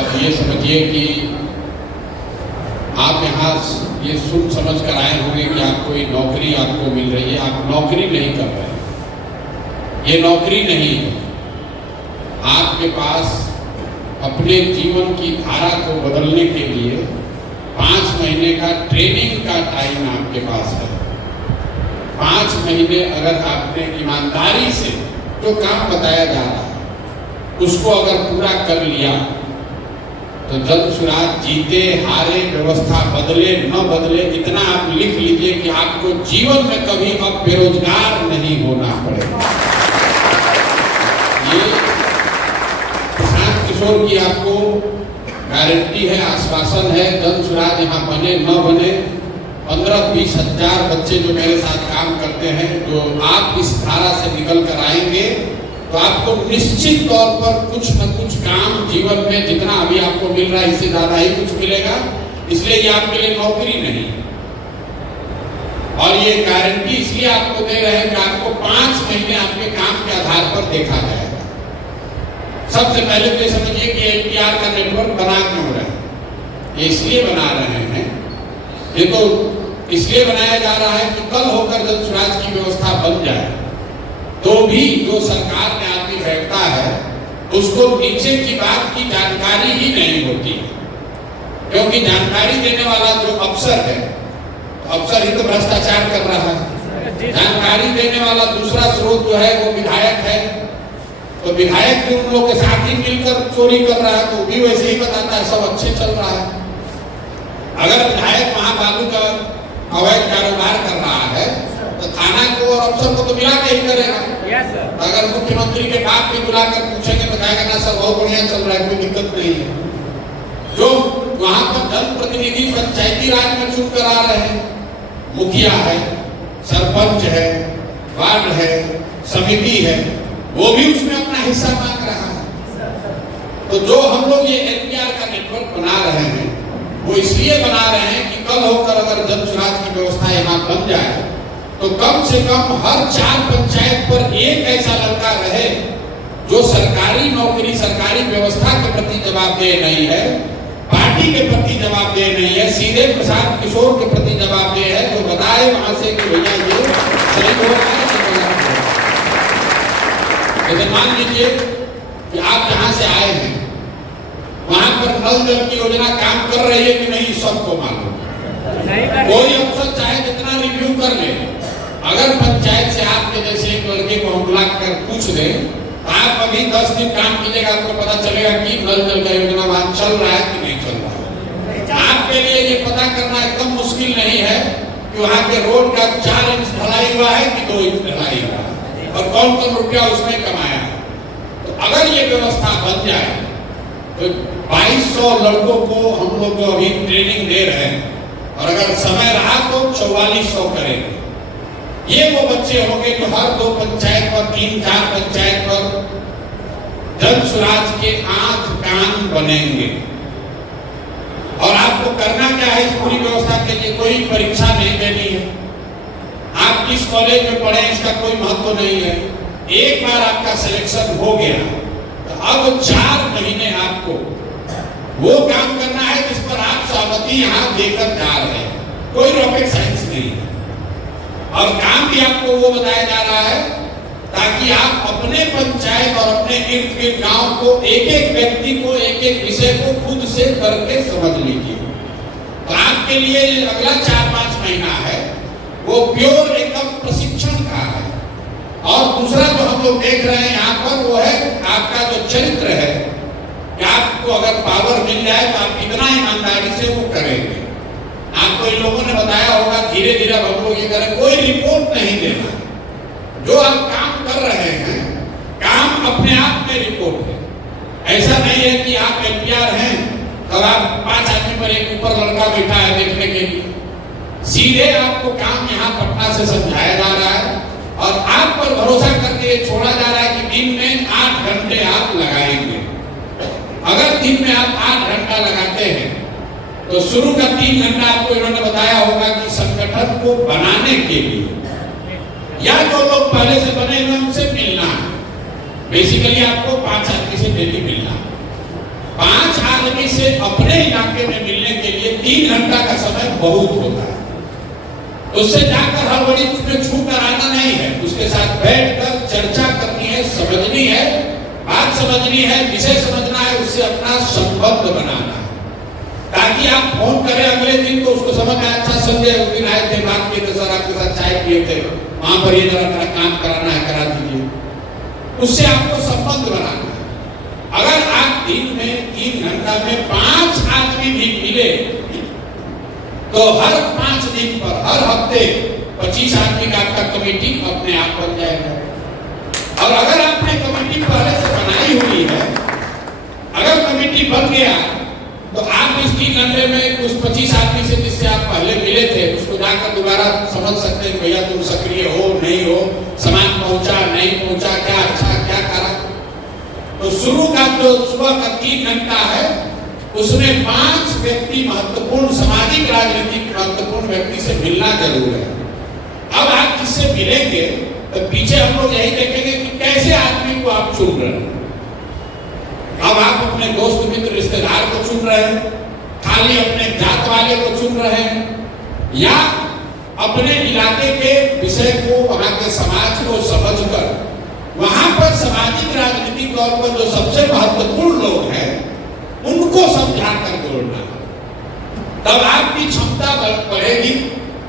अब ये समझिए कि आप यहाँ ये सुन समझ कर आए होंगे कि आप कोई नौकरी आपको मिल रही है। आप नौकरी नहीं कर रहे हैं, ये नौकरी नहीं है। आपके पास अपने जीवन की धारा को बदलने के लिए 5 महीने का ट्रेनिंग का टाइम आपके पास है। 5 महीने अगर आपने ईमानदारी से जो काम बताया जा रहा है उसको अगर पूरा कर लिया तो जल्द सुराज जीते हारे, व्यवस्था बदले न बदले, इतना आप लिख लीजिए कि आपको जीवन में कभी अब बेरोजगार नहीं होना पड़ेगा। ये प्रशांत किशोर की आपको गारंटी है, आश्वासन है। जल्द सुराज यहाँ बने न बने, 15-20 हजार बच्चे जो मेरे साथ काम करते हैं, जो आप इस धारा से निकल कर आएंगे तो आपको निश्चित तौर पर कुछ न कुछ काम जीवन में जितना अभी आपको मिल रहा है इससे ज्यादा ही कुछ मिलेगा। इसलिए ये आपके लिए नौकरी नहीं है। और ये गारंटी इसलिए आपको दे रहे हैं कि आपको 5 महीने आपके काम के आधार पर देखा जाएगा। सबसे पहले तो ये समझिए कि एलपीआर का नेटवर्क बना क्यों रहे हैं। ये इसलिए बना रहे हैं, ये तो इसलिए बनाया जा रहा है कि कल होकर जब स्वराज की व्यवस्था बन जाए तो भी जो सरकार में आदमी बैठता है उसको नीचे की बात की जानकारी ही नहीं होती, क्योंकि जानकारी देने वाला जो अफसर है, तो अफसर ही तो भ्रष्टाचार कर रहा है। जानकारी देने वाला दूसरा स्रोत जो है वो विधायक है, तो विधायक भी उन लोगों के साथ ही मिलकर चोरी कर रहा है, तो भी वैसे ही बताता है सब अच्छे चल रहा है। अगर विधायक वहां बालू का अवैध कारोबार कर रहा है तो थाना को और अफसर को तो मिला के ही करेगा। अगर मुख्यमंत्री के बाप भी बुलाकर पूछेंगे बताएगा ना सर बहुत बढ़िया चल रहा है, कोई दिक्कत नहीं है। जो वहां पर जनप्रतिनिधि पंचायती राज में चुन कर आ रहे हैं, मुखिया है, सरपंच है, वार्ड है, समिति है, वो भी उसमें अपना हिस्सा मांग रहा है। तो जो हम लोग ये एलपीआर का नेटवर्क बना रहे हैं वो इसलिए बना रहे हैं कि कल होकर अगर जन सुराज की व्यवस्था यहाँ बन जाए तो कम से कम हर 4 पंचायत पर एक ऐसा लड़का रहे जो सरकारी नौकरी, सरकारी व्यवस्था के प्रति जवाबदेह नहीं है, पार्टी के प्रति जवाबदेह नहीं है, सीधे प्रशांत किशोर के प्रति जवाबदेह है, जो बताए वहां से कि भैया ये सही हो रहा है। लेकिन मान लीजिए कि आप जहां से आए हैं वहां पर नल जल की योजना काम कर रही है कि नहीं सबको मालूम। कोई अफसर चाहे जितना रिव्यू कर ले, अगर पंचायत से आपके जैसे एक लड़के को हम बुला कर पूछ दें, आप अभी 10 दिन काम कीजिएगा, आपको पता चलेगा कि नल जल का योजना वहां चल रहा है कि नहीं चल रहा है। आपके लिए ये पता करना एकदम मुश्किल नहीं है कि वहां के रोड का 4 इंच ढलाई हुआ है कि 2 इंच ढलाई हुआ है और कौन रुपया उसने कमाया। तो अगर ये व्यवस्था बन जाए तो 2200 लड़कों को हम लोग अभी ट्रेनिंग दे रहे हैं और अगर समय रहा तो 4400 करेंगे। ये वो बच्चे होंगे जो हर 2 पंचायत पर, 3-4 पंचायत पर जन सुराज के आंख कान बनेंगे। और आपको करना क्या है इस पूरी व्यवस्था के लिए? कोई परीक्षा नहीं देनी है, आप किस कॉलेज में पढ़े इसका कोई महत्व नहीं है। एक बार आपका सिलेक्शन हो गया तो अब 4 महीने आपको वो काम करना है जिस पर आप सहमति यहाँ देकर जा रहे हैं। कोई रॉकेट साइंस नहीं है और काम भी आपको वो बताया जा रहा है ताकि आप अपने पंचायत और अपने इर्द गिर्द गांव को, एक एक व्यक्ति को, एक एक विषय को खुद से करके समझ लीजिए। तो आपके लिए अगला 4-5 महीना है वो प्योर एकदम प्रशिक्षण का है। और दूसरा जो हम लोग देख रहे हैं यहाँ पर वो है आपका जो चरित्र है कि आपको अगर पावर मिल जाए तो आप कितना ईमानदारी से वो करेंगे। आपको इन लोगों ने बताया होगा धीरे धीरे हम लोग ये करें, कोई रिपोर्ट नहीं देना। जो आप काम कर रहे हैं काम अपने आप में रिपोर्ट है। ऐसा नहीं है कि आप एलपीआर हैं तब आप 5 आदमी पर एक ऊपर लड़का बैठा है देखने के लिए। सीधे आपको काम यहाँ पटना से समझाया जा रहा है और आप पर भरोसा करके छोड़ा जा रहा है कि दिन में 8 घंटे आप लगाएंगे। अगर दिन में आप 8 घंटा लगाते हैं तो शुरू का 3 घंटा आपको इन्होंने बताया होगा कि संगठन को बनाने के लिए या जो लोग पहले से बने हुए उनसे मिलना है। बेसिकली आपको 5 आदमी से डेली मिलना। 5 आज आदमी से अपने इलाके में मिलने के लिए 3 घंटा का समय बहुत होता है। उससे जाकर हड़बड़ी उसमें छू कर आना नहीं है, उसके साथ बैठकर चर्चा करनी है, समझनी है, बात समझनी है, विषय समझना है, उससे अपना संबंध बनाना है, ताकि आप फोन करें अगले दिन तो उसको समझ में अच्छा समझे, उस दिन आए थे, बात किए थे, सर आपके साथ चाय पिए थे, वहां पर ये जरा मेरा काम कराना है, करा दीजिए। उससे आपको संबंध बनाना है। अगर आप दिन में 3 घंटा में 5 आदमी भी मिले तो हर 5 दिन पर हर हफ्ते 25 आदमी का आपका कमेटी अपने आप बन जाएगा। और अगर आपने कमेटी पहले से बनाई हुई है, अगर कमेटी बन गया तो आप इस 3 घंटे में उस 25 आदमी से जिससे आप पहले मिले थे उसको जाकर दोबारा समझ सकते हैं, भैया तुम सक्रिय हो नहीं हो, सामान पहुंचा नहीं पहुंचा, क्या अच्छा क्या करा। तो शुरू का जो सुबह का 3 घंटा है उसमें 5 व्यक्ति महत्वपूर्ण, सामाजिक राजनीतिक महत्वपूर्ण व्यक्ति से मिलना जरूर है। अब आप जिससे मिलेंगे तो पीछे हम लोग यही देखेंगे कि कैसे आदमी को आप चुन रहे हैं। अब आप अपने दोस्त मित्र रिश्तेदार को चुन रहे हैं, खाली अपने जात वाले को चुन रहे हैं, या अपने इलाके के विषय को, वहां के समाज को समझकर वहां पर सामाजिक राजनीतिक तौर पर जो सबसे महत्वपूर्ण लोग हैं उनको समझा कर जोड़ना, तब आपकी क्षमता बढ़ेगी।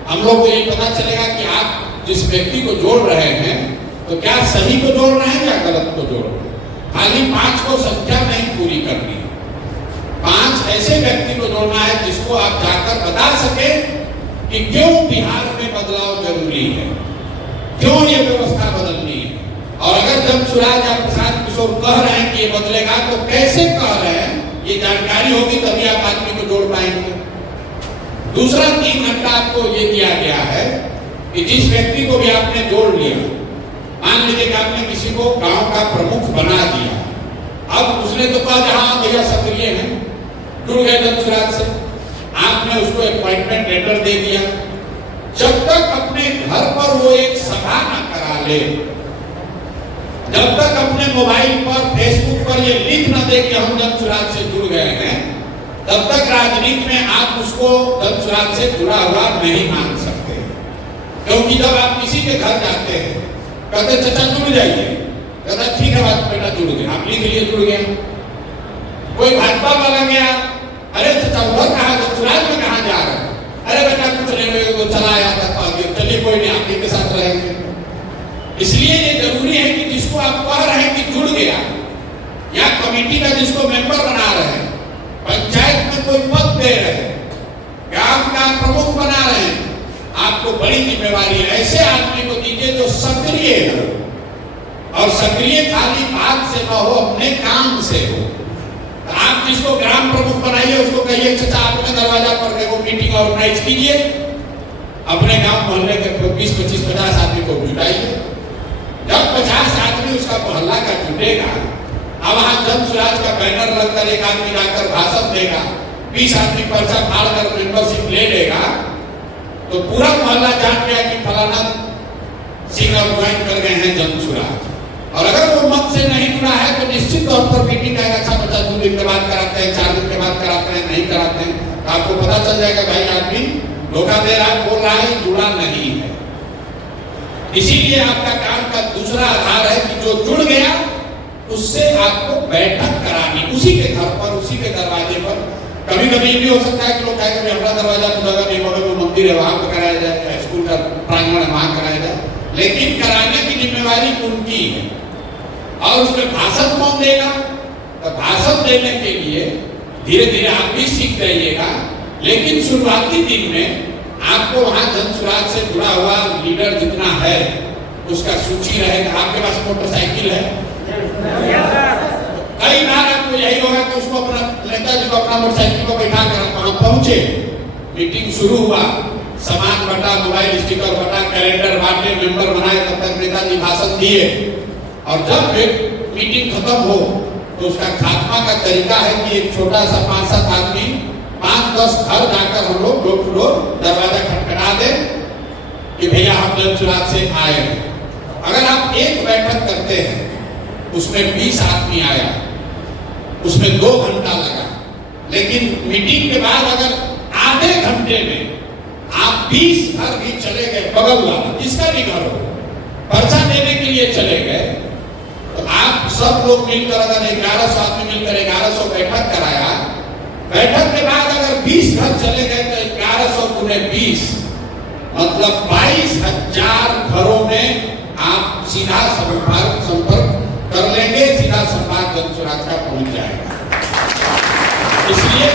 हम लोग को ये पता चलेगा कि आप जिस व्यक्ति को जोड़ रहे हैं तो क्या सही को जोड़ रहे हैं या गलत को जोड़ रहे हैं। खाली 5 को संख्या नहीं पूरी करनी, 5 ऐसे व्यक्ति को जोड़ना है जिसको आप जाकर बता सके कि क्यों बिहार में बदलाव जरूरी है, क्यों ये व्यवस्था बदलनी है। और अगर जब सुराज या प्रशांत किशोर कह रहे हैं कि ये बदलेगा तो कैसे कह रहे हैं, ये जानकारी होगी तभी आप आदमी को जोड़ पाएंगे। दूसरा 3 घंटा आपको ये दिया गया है कि जिस व्यक्ति को भी आपने जोड़ लिया, मान लीजिए कि आपने किसी को गांव का प्रमुख बना दिया, अब उसने तो कहा जहां भैया सक्रिय है, जुड़ गए जनसुराज से, आपने उसको अपॉइंटमेंट लेटर दे दिया। जब तक अपने घर पर वो एक सभा न करा ले, जब तक अपने मोबाइल पर फेसबुक पर ये लिख न दे कि हम जनसुराज से जुड़ गए हैं, तब तक राजनीति में आप उसको जनसुराज से जुड़ा हुआ नहीं मान सकते। क्योंकि जब आप किसी के घर जाते हैं कहते चाचा जुड़ जाइए, कहता ठीक है बात बेटा जुड़ गए, आप लिख लिए जुड़ गए। कोई भाजपा वाला गया, अरे चाचा उधर कहाँ जनसुराज में कहाँ जा रहे हैं, अरे बेटा कुछ नहीं, वो चला आया था, चलिए कोई नहीं आप के साथ रहेंगे। इसलिए ये जरूरी है कि जिसको आप कह रहे हैं कि जुड़ गया, या कमेटी का जिसको मेंबर बना रहे हैं, पंचायत में कोई पद दे रहे हैं, गांव का प्रमुख बना रहे हैं, आपको बड़ी जिम्मेवारी है ऐसे आदमी को दीजिए जो सक्रिय हो, और सक्रिय खाली बात से न हो, अपने काम से हो। तो आप जिसको ग्राम प्रमुख बनाइए उसको कहिए चाचा अपने दरवाजा पर वो मीटिंग ऑर्गेनाइज कीजिए, अपने गांव मोहल्ले के 20, 25, 50 आदमी को जुटाइए। जब 50 आदमी उसका मोहल्ला का जुटेगा, अब वहां जनसुराज का बैनर लगकर एक आदमी जाकर भाषण देगा, 20 आदमी पर्चा फाड़ कर मेंबरशिप ले लेगा, तो पूरा मोहल्ला जान गया कि फलाना सिंह ज्वाइन कर गए हैं जनसुराज। और अगर वो मत से नहीं जुड़ा है तो निश्चित तौर पर मीटिंग का अच्छा बच्चा 2 दिन के बाद कराते हैं, 4 दिन के बाद कराते हैं, नहीं कराते हैं, तो आपको पता चल जाएगा भाई आदमी धोखा दे रहा है, बोल रहा है, जुड़ा नहीं है। इसीलिए आपका काम का दूसरा आधार है कि जो जुड़ गया उससे आपको बैठक करानी, उसी के घर पर, उसी के दरवाजे पर। कभी कभी भी हो सकता है कि लोग कहें कि अपना दरवाजा तो जगह नहीं, बगल में मंदिर है वहां पर कराया जाए, स्कूल का प्रांगण है वहां कराया जाए, लेकिन कराने की जिम्मेवारी उनकी है। और उसमें भाषण कौन देगा, तो भाषण देने के लिए धीरे धीरे आप भी सीख जाइएगा, लेकिन शुरुआती दिन में आपको वहां जनसुराज से जुड़ा हुआ लीडर जितना है उसका सूची रहेगा। आपके पास मोटरसाइकिल है, कई बार आपको यही होगा कि उसको अपना नेताजी को अपना मोटरसाइकिल को बैठा कर वहां पहुंचे, मीटिंग शुरू हुआ, सामान बटा, मोबाइल स्टिकर बटा, कैलेंडर बांटे, मेंबर बनाए, तब तक नेताजी भाषण दिए, और जब मीटिंग खत्म हो तो उसका खात्मा का तरीका है कि एक छोटा सा 5-7 आदमी 5-10 घर जाकर हम लोग डोर टू डोर दरवाजा खटखटा दें कि भैया हम जनसुराज से आए हैं। अगर आप एक बैठक करते हैं उसमें 20 आदमी आया, उसमें 2 घंटा लगा, मीटिंग के बाद अगर आधे घंटे में आप 20 घर भी चले गए, बगल वाला जिसका भी घर हो, पर्चा देने के लिए चले गए, तो आप सब लोग मिलकर अगर 1100 आदमी मिलकर 1100 बैठक कराया, बैठक के बाद अगर 20 घर चले गए तो 1100 गुने 20 मतलब 22,000 घरों में आप सीधा संपर्क कर लेंगे, सीधा संवाद जनसुराज का पहुंच जाएगा। इसलिए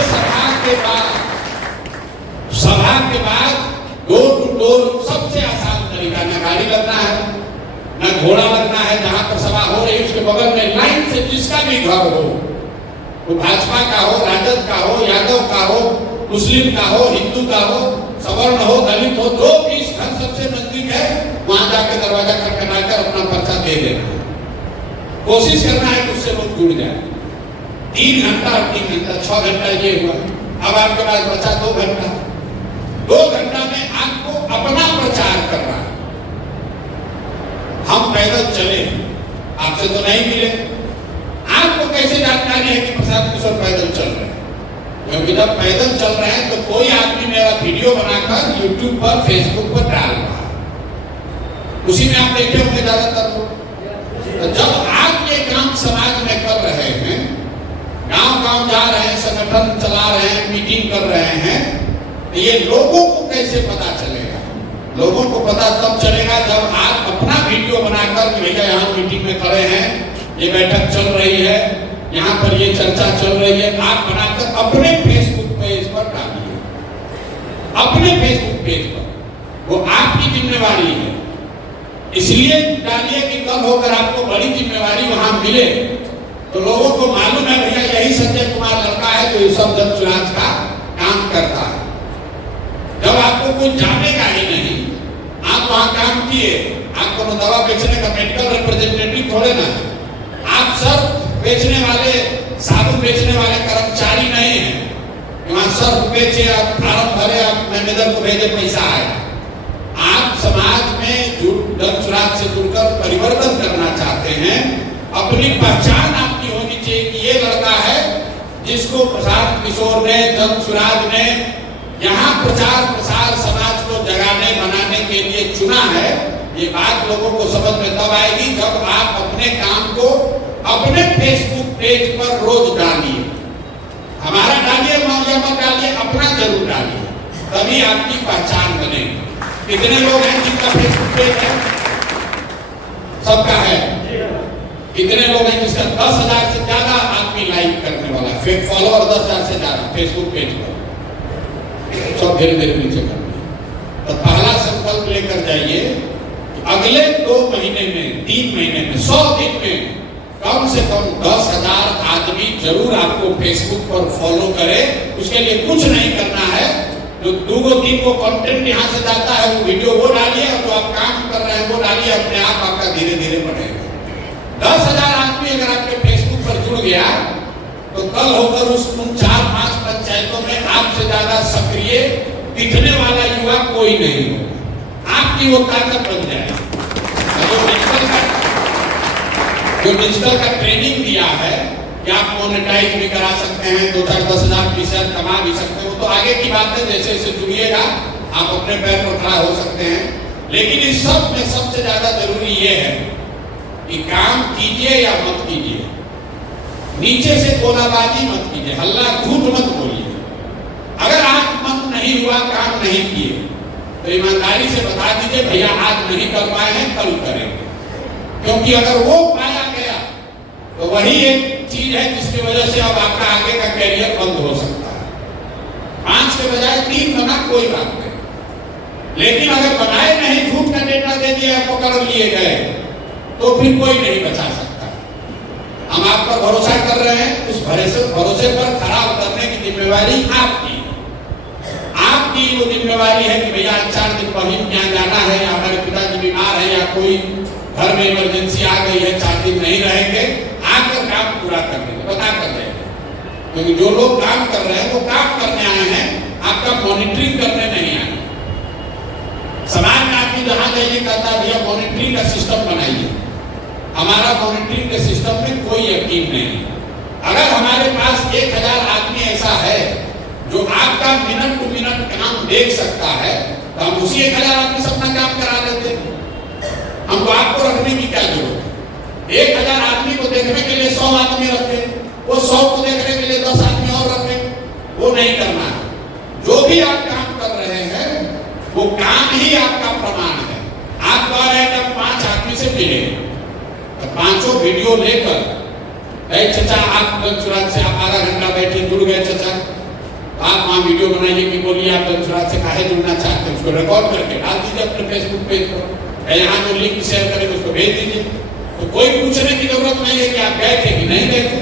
सभा के बाद डोर टू डोर सबसे आसान तरीका, न गाड़ी लगना है, न घोड़ा लगना है। जहां पर सभा हो रही है उसके बगल में लाइन से जिसका भी घर हो, वो भाजपा का हो, राजद का हो, यादव का हो, मुस्लिम का हो, हिंदू का हो, सवर्ण हो, दलित हो, जो भी घर सबसे नजदीक है वहां जाकर दरवाजा खटखटाकर अपना पर्चा दे देना है। कोशिश करना है कि उससे लोग जुड़ जाए। 3 घंटा और 3 घंटा 6 घंटा ये हुआ। अब आपके पास बचा 2 घंटा। 2 घंटा में आपको अपना प्रचार करना है। हम पैदल चले, आपसे तो नहीं मिले, आपको कैसे जानकारी है कि प्रशांत किशोर पैदल चल रहे हैं? क्योंकि जब पैदल चल रहे हैं तो कोई आदमी मेरा वीडियो बनाकर YouTube पर, फेसबुक पर डाल रहा है, उसी में आप देखे होंगे ज्यादातर लोग। तो जब आप ये काम समाज में कर रहे हैं, गांव-गांव जा रहे हैं, संगठन चला रहे हैं, मीटिंग कर रहे हैं, तो ये लोगों को कैसे पता चलेगा? लोगों को पता तब चलेगा जब आप अपना वीडियो बनाकर भैया यहाँ मीटिंग में खड़े हैं, ये बैठक चल रही है, यहाँ पर ये चर्चा चल रही है, आप बनाकर अपने फेसबुक पेज पर डालिए। अपने फेसबुक पेज पर वो आपकी जिम्मेवारी है, इसलिए डालिए कि कल होकर आपको बड़ी जिम्मेवारी वहां मिले तो लोगों को मालूम है भैया यही संजय कुमार लड़का है जो सब जनसुराज का काम करता है। जब आपको कोई जानेगा ही नहीं, आप वहां काम किए, आप कोनो दवा बेचने का मेडिकल रिप्रेजेंटेटिव थोड़े ना है, आप सर्फ बेचने वाले, साबुन बेचने वाले कर्मचारी नहीं है, वहां सर्फ बेचे, आप फार्म भरे, आप मैनेजर को भेजे, पैसा आया। आप समाज में जनसुराज से जुड़कर परिवर्तन करना चाहते हैं, अपनी पहचान आपकी होनी चाहिए कि ये लड़का है जिसको प्रशांत किशोर ने, जनसुराज ने यहाँ प्रचार प्रसार समाज को जगाने बनाने के लिए चुना है। ये बात लोगों को समझ में तब आएगी जब आप अपने काम को अपने फेसबुक पेज पर रोज डालिए। हमारा डालिए, मौलिया मत डालिए, अपना जरूर डालिए, तभी आपकी पहचान बनेगी। कितने लोग हैं जिनका फेसबुक पेज है? सबका है। कितने लोग हैं जिसका 10,000 से ज्यादा आदमी लाइक करने वाला, फेक फॉलोअर 10,000 से ज्यादा फेसबुक पेज पर? सब धीरे धीरे नीचे करते हैं। तो पहला संकल्प लेकर जाइए कि अगले 2 महीने में, 3 महीने में, 100 दिन में कम से कम 10,000 आदमी जरूर आपको फेसबुक पर फॉलो करे। उसके लिए कुछ नहीं करना है, जो 2-3 को कंटेंट यहाँ से जाता है वो वीडियो वो डालिए, और जो आप काम कर रहे हैं वो डालिए, अपने आप आपका धीरे धीरे बढ़ेगा। 10,000 आदमी अगर आपके फेसबुक पर जुड़ गया तो कल होकर उन 4-5 पंचायतों में आपसे ज्यादा सक्रिय दिखने वाला युवा कोई नहीं होगा। आपकी वो ताकत बन जाएगी। जो डिजिटल का ट्रेनिंग दिया है कि आप मोनेटाइज भी करा सकते हैं, 2-4 10,000 % कमा भी सकते हैं, वो तो आगे की बात है। जैसे जैसे जुड़िएगा आप अपने पैर पर खड़ा हो सकते हैं। लेकिन इस सब में सबसे ज्यादा जरूरी ये है कि काम कीजिए या मत कीजिए, नीचे से गोलाबाजी मत कीजिए, हल्ला झूठ मत बोलिए। अगर आज मन नहीं हुआ, काम नहीं किए, तो ईमानदारी से बता दीजिए भैया आज नहीं कर पाए हैं, कल करेंगे। क्योंकि अगर वो पाया गया तो वही एक चीज है जिसकी वजह से अब आपका आगे का कैरियर बंद हो सकता है। 5 के बजाय 3 बना, कोई बात नहीं। लेकिन अगर बनाए नहीं, झूठ का डेटा दे दिया, पकड़ लिए गए, तो फिर कोई नहीं बचा सकता। हम आप पर भरोसा कर रहे हैं, उस भरोसे पर खरा उतरने की जिम्मेवारी आपकी। आपकी वो जिम्मेवारी है कि भैया 4 दिन बहिन यहाँ जाना है, या हमारे पिताजी बीमार है, या कोई घर में इमरजेंसी आ गई है, 4 दिन नहीं रहेंगे, आकर काम पूरा कर देंगे, बता कर देंगे। क्योंकि जो लोग काम कर रहे हैं वो काम करने आए हैं, आपका मॉनिटरिंग करने नहीं आए। समाज में आदमी जहां जाइए कहता है भैया मॉनिटरिंग का सिस्टम बनाइए। हमारा मॉनिटरिंग के सिस्टम में कोई यकीन नहीं है। अगर हमारे पास 1000 आदमी ऐसा है आपका मिनट टू मिनट काम देख सकता है तो हम उसी 1000 आदमी से अपना काम करा देते। हमको आपको रखने की क्या जरूरत है? 1000 आदमी को देखने के लिए 100 आदमी रखे, वो 100 को देखने के लिए 10 आदमी और रखे, वो नहीं करना है। जो भी आप काम कर रहे हैं वो काम ही आपका प्रमाण है। आप कह रहे हैं कि हम 5 आदमी से मिले तो 5 वीडियो लेकर, चचा आप दंसुराज से आप आधा घंटा बैठे जुड़ गए चचा, आप वहाँ वीडियो बनाइए कि बोलिए आप दंसुराज से काहे जुड़ना चाहते हैं, उसको रिकॉर्ड करके डाल दीजिए अपने फेसबुक पेज पर, यहाँ जो लिंक शेयर करेंगे उसको भेज दीजिए। तो कोई पूछने की जरूरत नहीं है कि आप गए थे कि नहीं गए थे।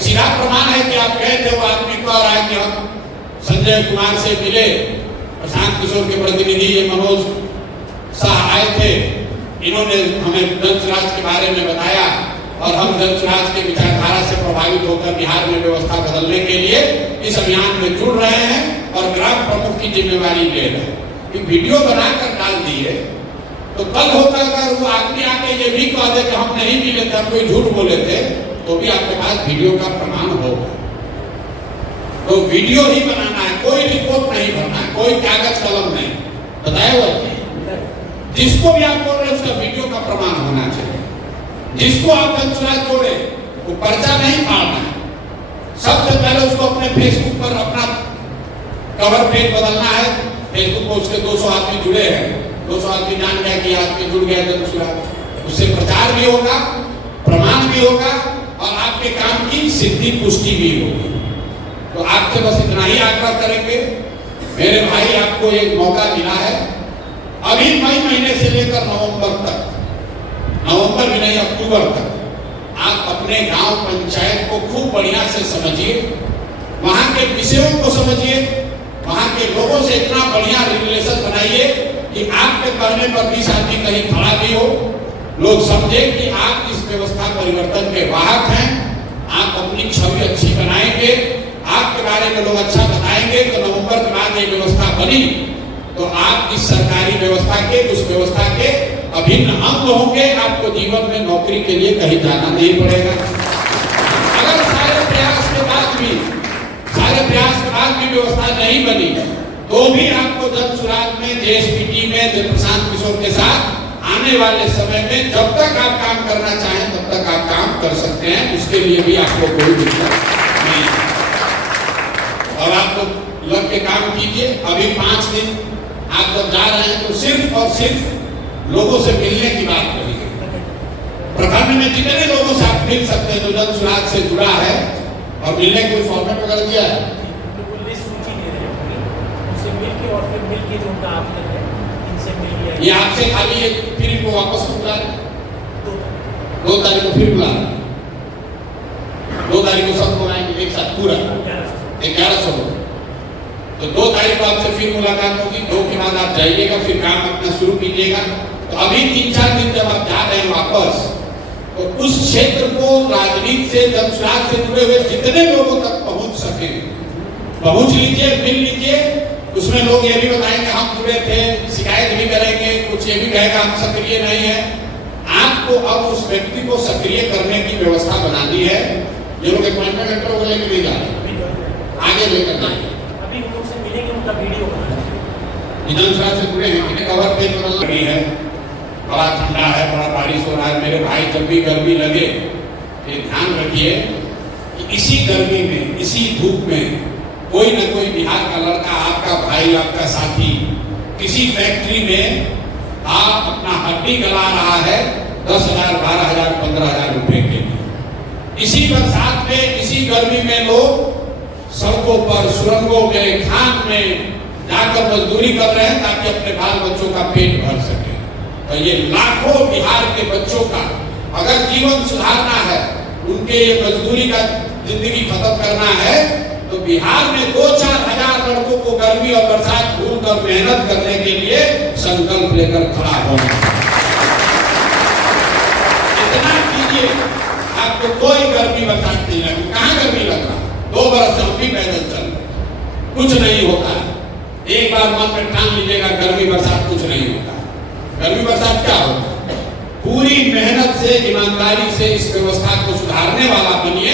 सीधा प्रमाण है कि आप गए थे। वो आदमी कह रहा है कि हम संजय कुमार से मिले, प्रशांत किशोर के प्रतिनिधि ये मनोज शाह आए थे, इन्होंने हमें दंसराज के बारे में बताया और हम दंसराज के विचारधारा से प्रभावित होकर बिहार में व्यवस्था बदलने के लिए इस अभियान में जुड़ रहे हैं और ग्राम प्रमुख की जिम्मेवारी ले रहे हैं। वीडियो बनाकर डाल दिए तो कल होता अगर वो आदमी आके ये भी कह दे कि हम नहीं मिले थे, हम कोई झूठ बोले थे, तो भी आपके पास वीडियो का प्रमाण होगा। तो वीडियो ही बनाना है, कोई रिपोर्ट नहीं भरना है, कोई कागज कलम नहीं। बताया हुआ जिसको भी आप बोल रहे हैं उसका वीडियो का प्रमाण होना चाहिए। जिसको आप दंसराज जोड़े वो पर्चा नहीं फाड़ना है। सबसे पहले उसको अपने फेसबुक पर अपना कवर पेज बदलना है। फेसबुक पर उसके 200 आदमी जुड़े हैं, 200 आदमी जान गया कि आदमी जुड़ गया दंसराज, उससे प्रचार भी होगा, प्रमाण भी होगा और आपके काम की सिद्धि पुष्टि भी होगी। तो आपसे बस इतना ही आग्रह करेंगे मेरे भाई, आपको एक मौका मिला है। अभी मई महीने से लेकर नवंबर तक, नवंबर भी नहीं अक्टूबर तक आप अपने गांव पंचायत को खूब बढ़िया से समझिए, वहां के विषयों को समझिए, वहां के लोगों से इतना बढ़िया रिलेशन बनाइए कि आपके कहने पर 20 आदमी कहीं खड़ा भी हो, लोग समझे कि आप इस व्यवस्था परिवर्तन के वाहक हैं। आप अपनी छवि अच्छी बनाएंगे, आपके बारे में लोग अच्छा बताएंगे तो नवंबर के बाद ये व्यवस्था बनी तो आप इस सरकारी व्यवस्था के, उस व्यवस्था के अभिन्न अंग होंगे। आपको जीवन में नौकरी के लिए कहीं जाना नहीं पड़ेगा। अगर सारे प्रयास के बाद भी व्यवस्था नहीं बनी तो भी आपको दंसुराज में, जेएसपीटी में, प्रशांत किशोर के साथ आने वाले समय में जब तक आप काम करना चाहें तब तक आप काम कर सकते हैं। उसके लिए भी आपको कोई दिक्कत नहीं। और आप लोग लग के काम कीजिए। अभी 5 दिन आप जब जा रहे हैं तो सिर्फ और सिर्फ लोगों से मिलने की बात करिए। प्रखंड में जितने लोगों से आप मिल सकते हैं जो दंसुराज से जुड़ा है और मिलने कोई फॉर्मेट वगैरह दिया है, ये आपसे खाली एक फिर को वापस बुला रहे, 2 तारीख को फिर बुला रहे, 2 तारीख को सब बुलाएंगे एक साथ पूरा 1100 लोग। तो 2 तारीख को आपसे फिर मुलाकात होगी, 2 के बाद आप जाइएगा, फिर काम अपना शुरू कीजिएगा। तो अभी 3-4 दिन जब आप जा रहे हैं वापस तो उस क्षेत्र को राजनीति से, दंसराज से जुड़े हुए जितने लोगों तक पहुंच सके पहुंच लीजिए, मिल लीजिए। उसमें लोग ये भी बताएंगे हम जुड़े थे, शिकायत भी करेंगे, कुछ ये भी कहेगा हम सक्रिय नहीं है। आपको अब उस व्यक्ति को सक्रिय करने की व्यवस्था बनानी है। ये लोग अपॉइंटमेंट लेटर को लेकर नहीं जा रहे, आगे लेकर जाएंगे। अभी उन लोग से मिलेंगे, उनका वीडियो दंसराज से जुड़े हैं, कवर पेज बदलना भी है। बड़ा ठंडा है, बड़ा बारिश हो रहा है मेरे भाई, जब भी गर्मी लगे ये ध्यान रखिए कि इसी गर्मी में, इसी धूप में कोई न कोई बिहार का लड़का, आपका भाई, आपका साथी किसी फैक्ट्री में आप अपना हड्डी गला रहा है 10,000, 12,000, 15,000 रुपए के लिए। इसी बरसात में, इसी गर्मी में लोग सड़कों पर, सुरंगों में, खान में जाकर मजदूरी कर रहे हैं ताकि अपने बाल बच्चों का पेट भर सके। तो ये लाखों बिहार के बच्चों का अगर जीवन सुधारना है, उनके ये मजदूरी का जिंदगी खत्म करना है तो बिहार में 2-4 हजार लड़कों को गर्मी और बरसात भूल कर मेहनत करने के लिए संकल्प लेकर खड़ा होना। इतना कीजिए, आपको कोई गर्मी बरसात नहीं लगी। कहाँ गर्मी लग रहा? 2 बरस से हम भी पैदल चल रहे, कुछ नहीं होता है। एक बार मन में ठान लीजिएगा गर्मी बरसात कुछ नहीं होता। गर्मी बरसात क्या होता है? पूरी मेहनत से, ईमानदारी से इस व्यवस्था को सुधारने वाला बनिए